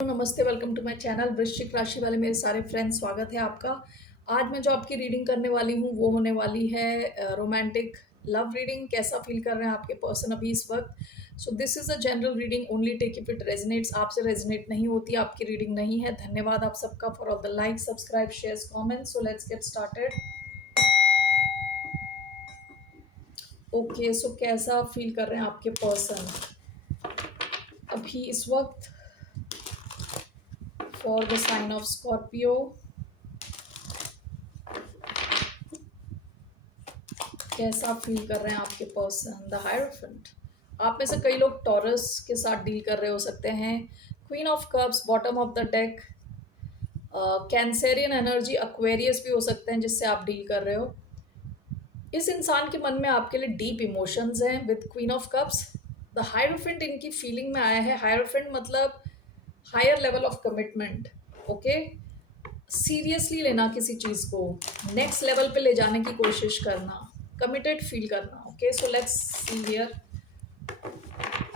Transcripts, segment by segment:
नमस्ते, welcome to my channel. वृश्चिक राशि वाले मेरे सारे फ्रेंड्स, स्वागत है आपका। आज मैं जो आपकी रीडिंग करने वाली हूँ वो होने वाली है रोमांटिक लव रीडिंग। कैसा फील कर रहे हैं आपके पर्सन अभी इस वक्त। So this is a general reading, only take if it resonates. आपसे रेजनेट नहीं होती आपकी रीडिंग नहीं है। धन्यवाद आप सबका for all the like, subscribe, shares, comments. So let's get started. Okay, so कैसा फील कर रहे हैं आपके पर्सन अभी इस वक्त for the sign of Scorpio. कैसा फील कर रहे हैं आपके पर्सन। The hierophant. आप में से कई लोग टॉरस के साथ डील कर रहे हो सकते हैं। Queen of cups, bottom of the deck. Cancerian energy, Aquarius भी हो सकते हैं जिससे आप डील कर रहे हो। इस इंसान के मन में आपके लिए डीप इमोशंस हैं with queen of cups. The hierophant इनकी फीलिंग में आया है। हायरोफेंट मतलब higher level of commitment. Okay, seriously लेना किसी चीज़ को, नेक्स्ट लेवल पे ले जाने की कोशिश करना, कमिटेड फील करना। Okay, so let's see here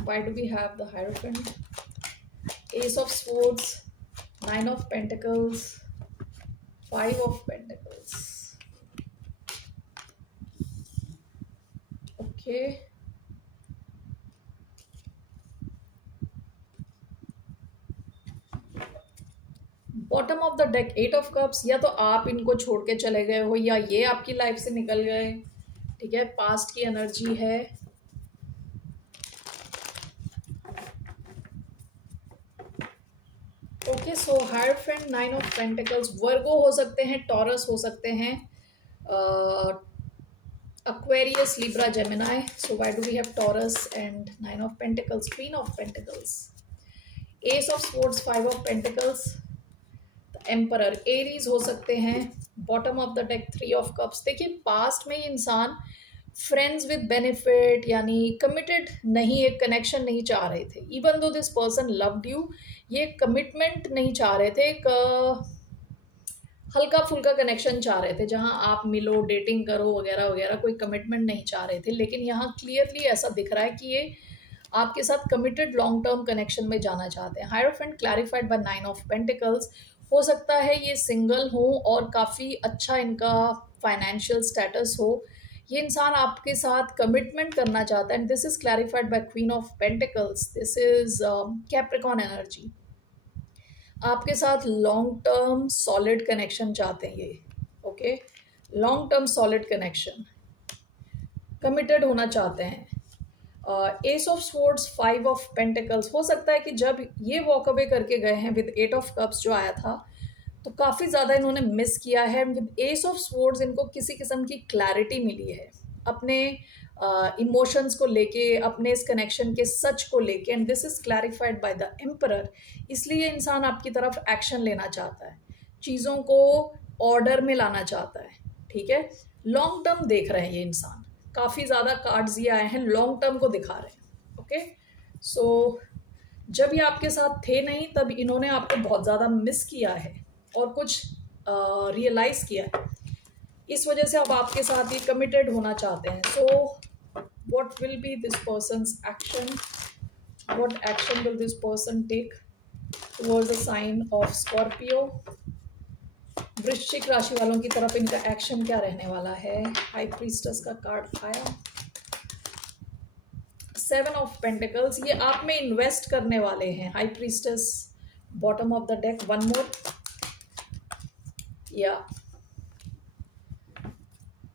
why do we have the hierophant. Ace of swords, nine of pentacles, five of pentacles. Okay, bottom of the deck, eight of cups. या तो आप इनको छोड़ के चले गए हो या ये आपकी लाइफ से निकल गए। ठीक है, पास्ट की एनर्जी है। Okay, so hierophant, nine of pentacles. Virgo हो सकते हैं, टॉरस हो सकते हैं, Aquarius, Libra, Gemini. So why do we have Taurus and Nine of Pentacles, Queen of Pentacles, Ace of Swords, Five of Pentacles, the Emperor, Aries हो सकते हैं, bottom of the deck, three of cups. देखिए, past में ये इंसान friends with benefit यानी committed नहीं, एक कनेक्शन नहीं चाह रहे थे। Even though this person loved you, ये कमिटमेंट नहीं चाह रहे थे, एक हल्का फुल्का कनेक्शन चाह रहे थे जहां आप मिलो, डेटिंग करो वगैरह वगैरह, कोई कमिटमेंट नहीं चाह रहे थे। लेकिन यहाँ क्लियरली ऐसा दिख रहा है कि ये आपके साथ कमिटेड लॉन्ग टर्म कनेक्शन में जाना चाहते हैं। Hierophant clarified by nine of pentacles. हो सकता है ये सिंगल हो और काफ़ी अच्छा इनका फाइनेंशियल स्टेटस हो। ये इंसान आपके साथ कमिटमेंट करना चाहता है and this is clarified by queen of pentacles. This is Capricorn energy. आपके साथ लॉन्ग टर्म सॉलिड कनेक्शन चाहते हैं ये। Okay, long term solid connection, committed होना चाहते हैं। Ace of swords, five of pentacles. हो सकता है कि जब ये वॉक अवे करके गए हैं विद एट ऑफ कप्स जो आया था, तो काफ़ी ज़्यादा इन्होंने मिस किया है। विद एस ऑफ स्वॉर्ड्स इनको किसी किस्म की क्लैरिटी मिली है अपने इमोशंस को लेके, अपने इस कनेक्शन के सच को लेके, and this is clarified by the emperor. इसलिए इंसान आपकी तरफ एक्शन लेना चाहता है, चीज़ों को ऑर्डर में लाना चाहता है। ठीक है, लॉन्ग टर्म देख रहे हैं ये इंसान। काफ़ी ज़्यादा कार्ड्स ये आए हैं, लॉन्ग टर्म को दिखा रहे हैं। ओके, सो जब ये आपके साथ थे नहीं तब इन्होंने आपको बहुत ज़्यादा मिस किया है और कुछ रियलाइज़ किया है। इस वजह से अब आपके साथ ये कमिटेड होना चाहते हैं। सो what will be this person's action? What action will this person take towards the sign of Scorpio? वृश्चिक राशि वालों की तरफ इनका एक्शन क्या रहने वाला है। हाई प्रीस्टस का कार्ड आया, सेवन ऑफ पेंटिकल्स। ये आप में इन्वेस्ट करने वाले हैं। High priestess, bottom of the deck, one more, या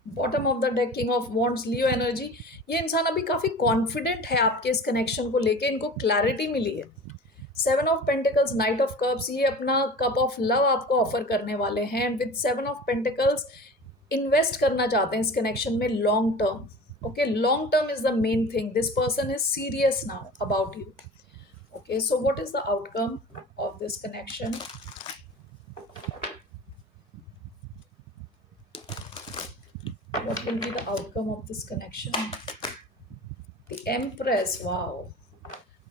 bottom of the deck, king of wands, Leo energy. ये इंसान अभी काफ़ी कॉन्फिडेंट है आपके इस कनेक्शन को लेके, इनको क्लैरिटी मिली है। Seven of pentacles, night of cups. ये अपना कप ऑफ लव आपको ऑफर करने वाले हैं and with seven of pentacles invest करना चाहते हैं इस कनेक्शन में long term. Okay, long term is the main thing. This person is serious now about you. Okay, so what is the outcome of this connection. What will be the outcome of this connection? The Empress, wow.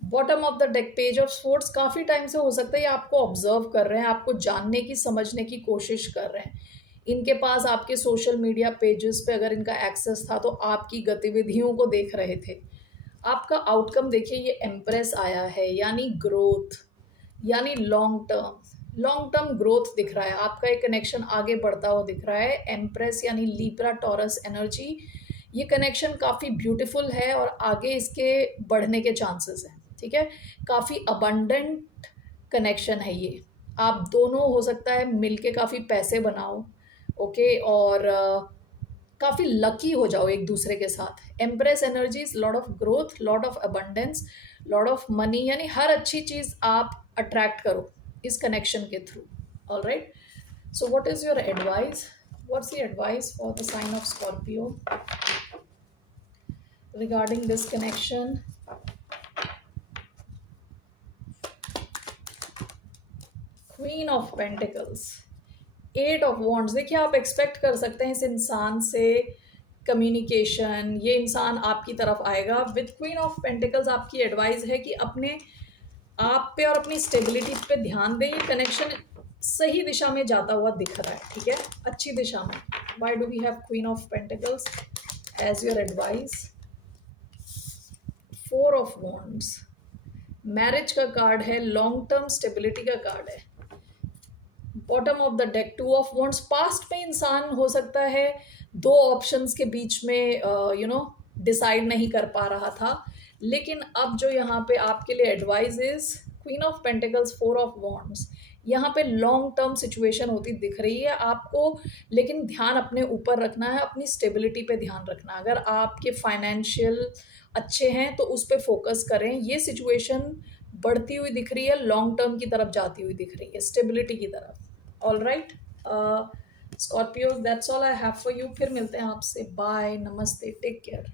Bottom of the deck, page of swords. काफ़ी time से हो सकता है ये आपको observe कर रहे हैं, आपको जानने की, समझने की कोशिश कर रहे हैं। इनके पास आपके सोशल मीडिया पेजेस पे अगर इनका एक्सेस था तो आपकी गतिविधियों को देख रहे थे। आपका आउटकम देखिए, ये एम्प्रेस आया है यानी ग्रोथ। यानी लॉन्ग टर्म ग्रोथ दिख रहा है, आपका एक कनेक्शन आगे बढ़ता हुआ दिख रहा है। एम्प्रेस यानी लीब्रा टॉरस एनर्जी, ये कनेक्शन काफ़ी ब्यूटीफुल है और आगे इसके बढ़ने के चांसेस हैं, ठीक है। काफ़ी अबंडेंट कनेक्शन है ये, आप दोनों हो सकता है मिलके काफ़ी पैसे बनाओ, ओके, और काफ़ी लकी हो जाओ एक दूसरे के साथ। Empress energies lot of growth, lot of abundance, lot of money, यानी हर अच्छी चीज़ आप अट्रैक्ट करो इस कनेक्शन के थ्रू। All right, so what is your advice, what's the advice for the sign of Scorpio regarding this connection? Queen of pentacles, eight of wands. देखिए आप expect कर सकते हैं इस इंसान से कम्युनिकेशन, ये इंसान आपकी तरफ आएगा। विद क्वीन ऑफ पेंटिकल्स आपकी एडवाइस है कि अपने आप पे और अपनी स्टेबिलिटी पे ध्यान दें। ये कनेक्शन सही दिशा में जाता हुआ दिख रहा है, ठीक है, अच्छी दिशा में। Why do we have queen of pentacles as your advice? Four of wands, marriage का कार्ड है, लॉन्ग टर्म स्टेबिलिटी का कार्ड है। Bottom of the deck two of wands, past में इंसान हो सकता है दो ऑप्शंस के बीच में डिसाइड नहीं कर पा रहा था, लेकिन अब जो यहाँ पे आपके लिए advice is queen of pentacles, four of wands. यहाँ पे लॉन्ग टर्म सिचुएशन होती दिख रही है आपको, लेकिन ध्यान अपने ऊपर रखना है, अपनी स्टेबिलिटी पे ध्यान रखना। अगर आपके फाइनेंशियल अच्छे हैं तो उस पर फोकस करें। ये सिचुएशन बढ़ती हुई दिख रही है, लॉन्ग टर्म की तरफ जाती हुई दिख रही है, स्टेबिलिटी की तरफ। All right Scorpio, that's all I have for you. फिर मिलते हैं आपसे, बाय, नमस्ते, टेक केयर।